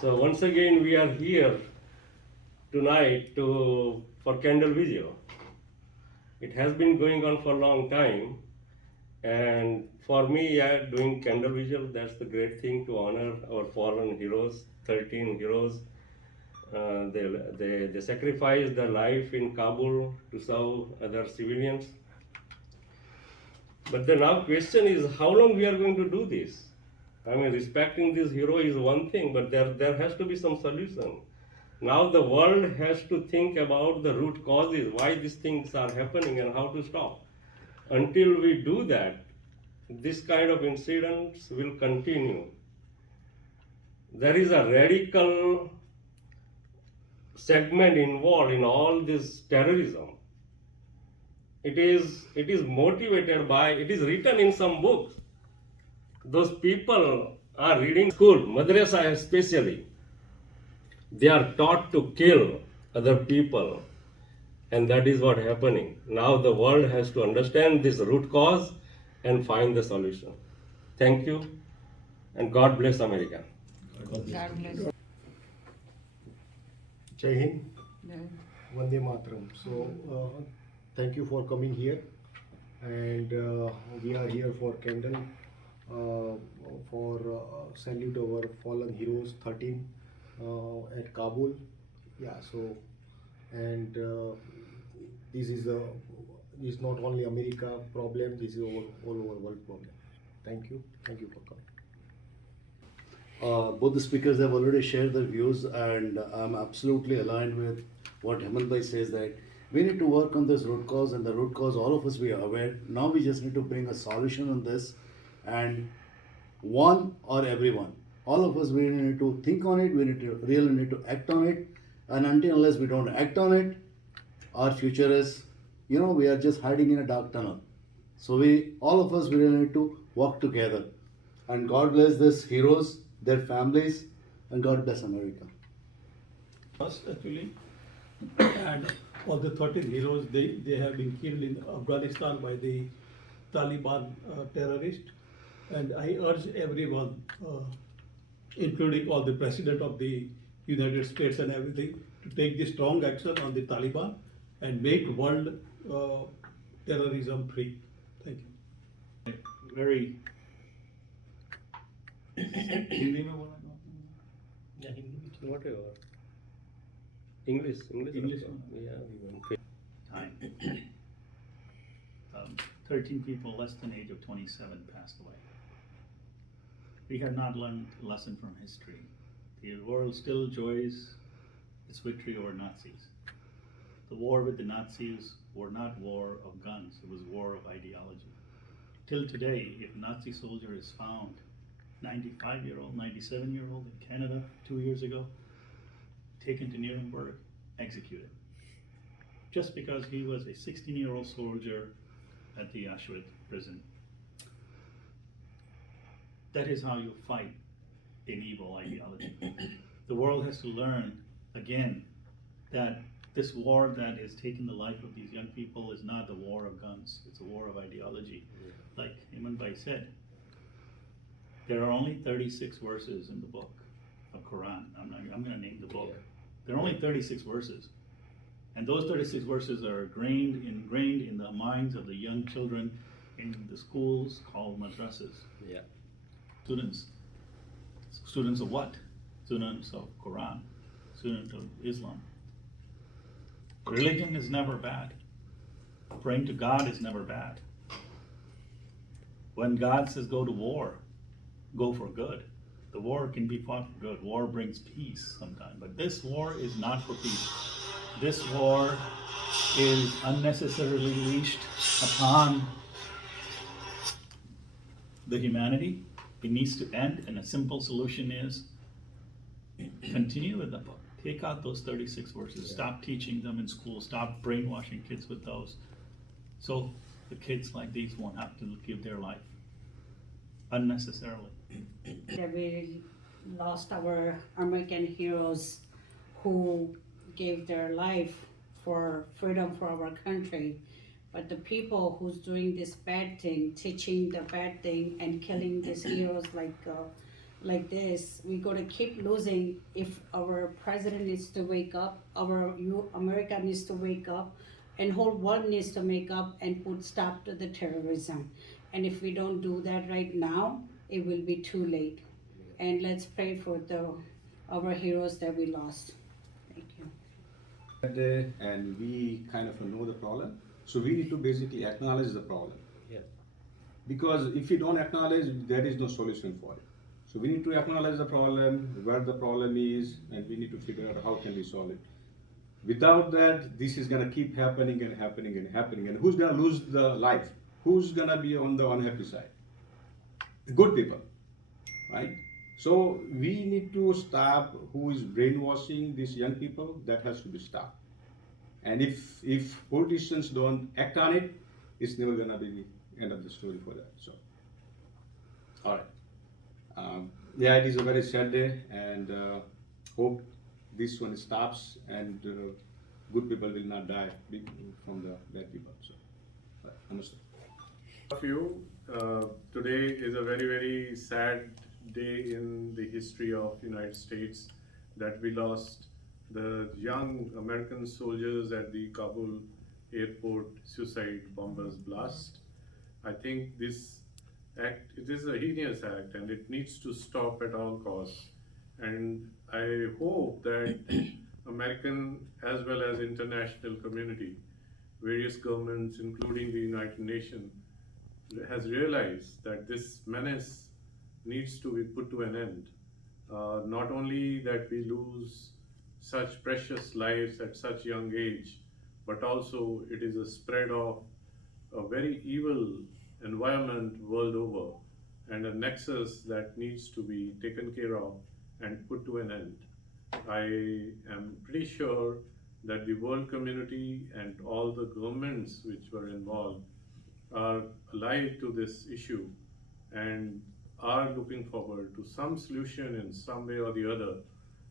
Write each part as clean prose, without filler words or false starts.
So once again, we are here tonight for candle vigil. It has been going on for a long time, and for me, yeah, doing candle vigil, that's the great thing to honor our fallen heroes, 13 heroes. They sacrificed their life in Kabul to serve other civilians. But the now question is how long we are going to do this? I mean, respecting this hero is one thing, but there has to be some solution. Now the world has to think about the root causes, why these things are happening and how to stop. Until we do that, this kind of incidents will continue. There is a radical segment involved in all this terrorism. It is motivated by, it is written in some books. Those people are reading school, madrasa especially. They are taught to kill other people, and that is what happening. Now the world has to understand this root cause and find the solution. Thank you, and God bless America. God bless. Jai Hind, Vande Mataram. So, thank you for coming here, and we are here for candle for salute our fallen heroes 13 at Kabul. Yeah. So, and this is not only America problem. This is all over world problem. Thank you. Thank you for coming. Both the speakers have already shared their views, and I'm absolutely aligned with what Hemant Bhai says, that we need to work on this root cause, and the root cause, all of us we are aware. Now we just need to bring a solution on this, and one or everyone, all of us, we need to think on it. We really need to act on it, and until unless we don't act on it, our future is, we are just hiding in a dark tunnel. So all of us, we really need to work together. And God bless these heroes, their families, and God bless America. First, actually, and all the 13 heroes, they have been killed in Afghanistan by the Taliban terrorists. And I urge everyone, including all the president of the United States and everything, to take the strong action on the Taliban and make world terrorism free. Thank you. Very Hindi में बोला ना? Yeah, whatever. English. English. Yeah, even. Time. 13 people less than age of 27 passed away. We have not learned a lesson from history. The world still enjoys its victory over Nazis. The war with the Nazis were not war of guns, it was war of ideology. Till today, if a Nazi soldier is found, 95-year-old, 97-year-old in Canada 2 years ago, taken to Nuremberg, executed. Just because he was a 16-year-old soldier at the Auschwitz prison. That is how you fight an evil ideology. The world has to learn, again, that this war that is taking the life of these young people is not the war of guns, it's a war of ideology. Like Hemant Bhai said, there are only 36 verses in the book of Quran. I'm going to name the book. There are only 36 verses. And those 36 verses are ingrained in the minds of the young children in the schools called madrasas. Yeah. Students of what? Students of Quran, students of Islam. Religion is never bad. Praying to God is never bad. When God says go to war, go for good. The war can be fought for good. War brings peace sometimes, but this war is not for peace. This war is unnecessarily leashed upon the humanity. It needs to end, and a simple solution is continue with the book. Take out those 36 verses. Stop teaching them in school. Stop brainwashing kids with those. So the kids like these won't have to give their life unnecessarily. We lost our American heroes who gave their life for freedom for our country. But the people who's doing this bad thing, teaching the bad thing and killing these heroes like like this, we're gonna keep losing if our president needs to wake up, America needs to wake up, and whole world needs to make up and put stop to the terrorism. And if we don't do that right now, it will be too late. And let's pray for our heroes that we lost. Thank you. And we kind of know the problem. So we need to basically acknowledge the problem. Yeah. Because if you don't acknowledge, there is no solution for it. So we need to acknowledge the problem, where the problem is, and we need to figure out how can we solve it. Without that, this is gonna keep happening and happening and happening. And who's gonna lose the life? Who's gonna be on the unhappy side? The good people, right? So we need to stop who is brainwashing these young people. That has to be stopped. And if politicians don't act on it, it's never gonna be the end of the story for that. So, all right. Yeah, it is a very sad day, and hope this one stops and good people will not die from the bad people. So, namaste. Of you, today is a very, very sad day in the history of United States that we lost the young American soldiers at the Kabul airport suicide bombers blast. I think this act, it is a heinous act and it needs to stop at all costs. And I hope that American as well as international community, various governments including the United Nations, has realized that this menace needs to be put to an end. Not only that we lose such precious lives at such young age, but also it is a spread of a very evil environment world over and a nexus that needs to be taken care of and put to an end. I am pretty sure that the world community and all the governments which were involved are alive to this issue and are looking forward to some solution in some way or the other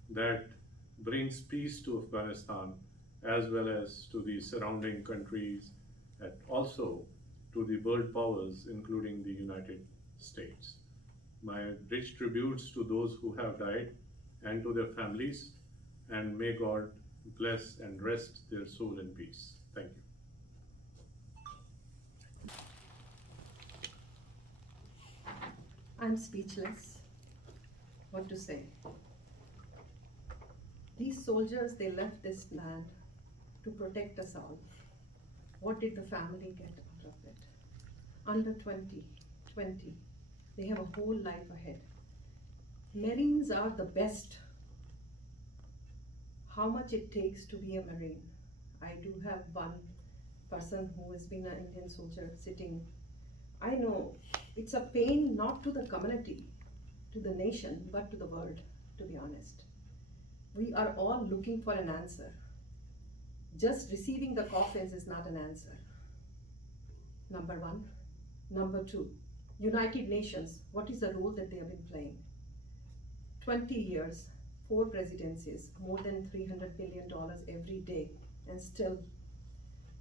that brings peace to Afghanistan as well as to the surrounding countries and also to the world powers including the United States. My rich tributes to those who have died and to their families, and may God bless and rest their soul in peace. Thank you. I'm speechless. What to say? These soldiers, they left this land to protect us all. What did the family get out of it? Under 20. They have a whole life ahead. Marines are the best. How much it takes to be a Marine? I do have one person who has been an Indian soldier sitting. I know it's a pain not to the community, to the nation, but to the world, to be honest. We are all looking for an answer. Just receiving the coffins is not an answer. Number one. Number two, United Nations, what is the role that they have been playing? 20 years, 4 presidencies, more than $300 billion every day, and still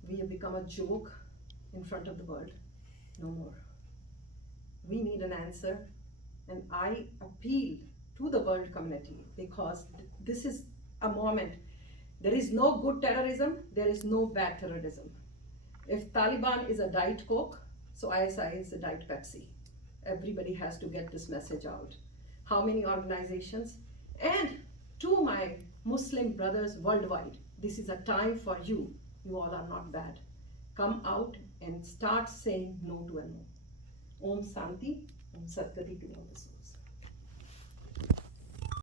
we have become a joke in front of the world. No more. We need an answer, and I appeal to the world community because this is a moment. There is no good terrorism, there is no bad terrorism. If Taliban is a Diet Coke, so ISI is a Diet Pepsi. Everybody has to get this message out. How many organizations? And to my Muslim brothers worldwide, this is a time for you. You all are not bad. Come out and start saying no to a no. Om Santi, Om Satgati to all the souls.